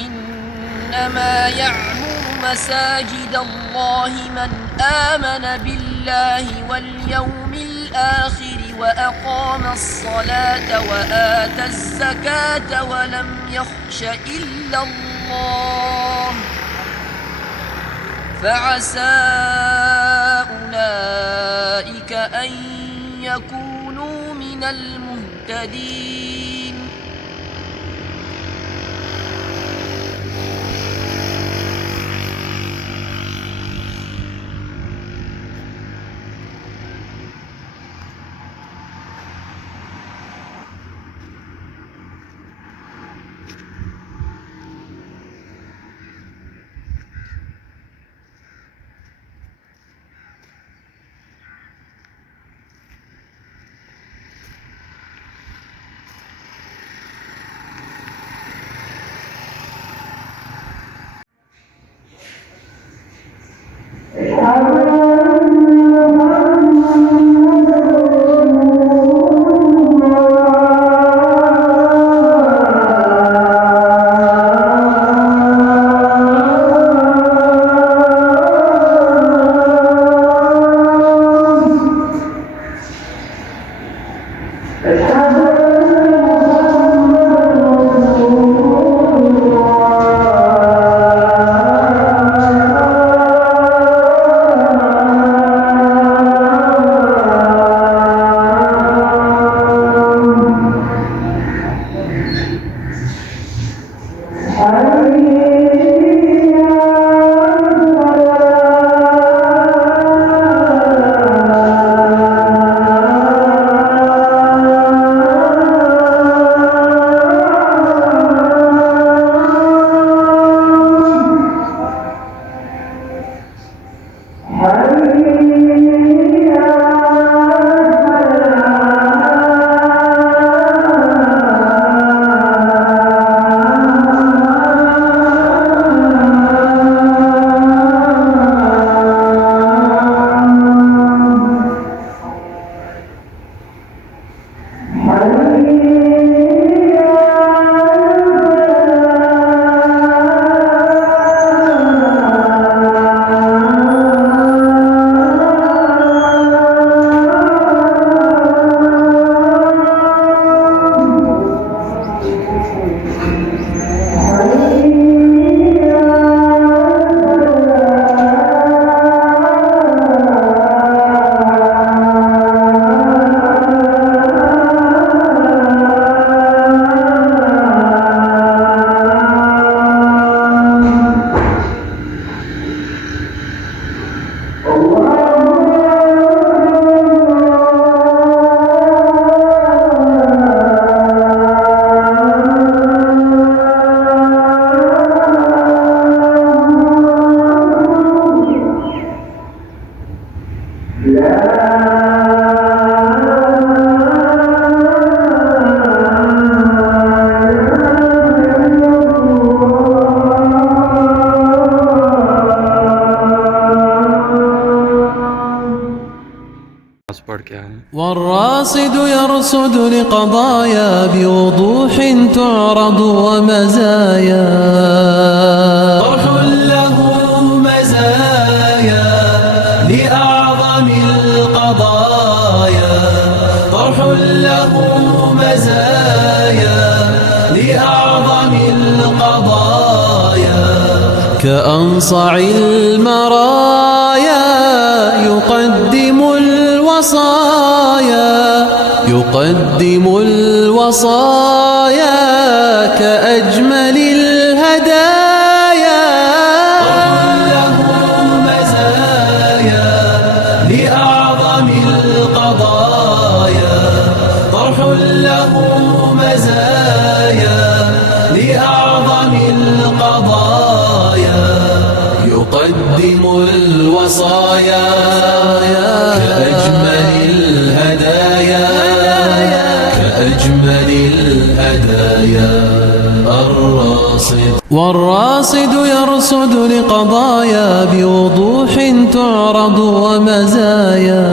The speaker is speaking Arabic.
إنما يعمر مساجد الله من آمن بالله واليوم الآخر وأقام الصلاة وآتى الزكاة ولم يخش إلا الله فعسى أولئك أن يكونوا من المهتدين. والراصد يرصد لقضايا بوضوح تعرض ومزايا طرح له مزايا لأعظم القضايا طرح له مزايا لأعظم القضايا كأنصع المرايا يقدم الوصايا كأجمل الهدايا طرح له مزايا لأعظم القضايا طرح له مزايا لأعظم القضايا يقدم الوصايا كأجمل الهدايا كأجمل الهدايا والراصد يرصد لقضايا بوضوح تعرض ومزايا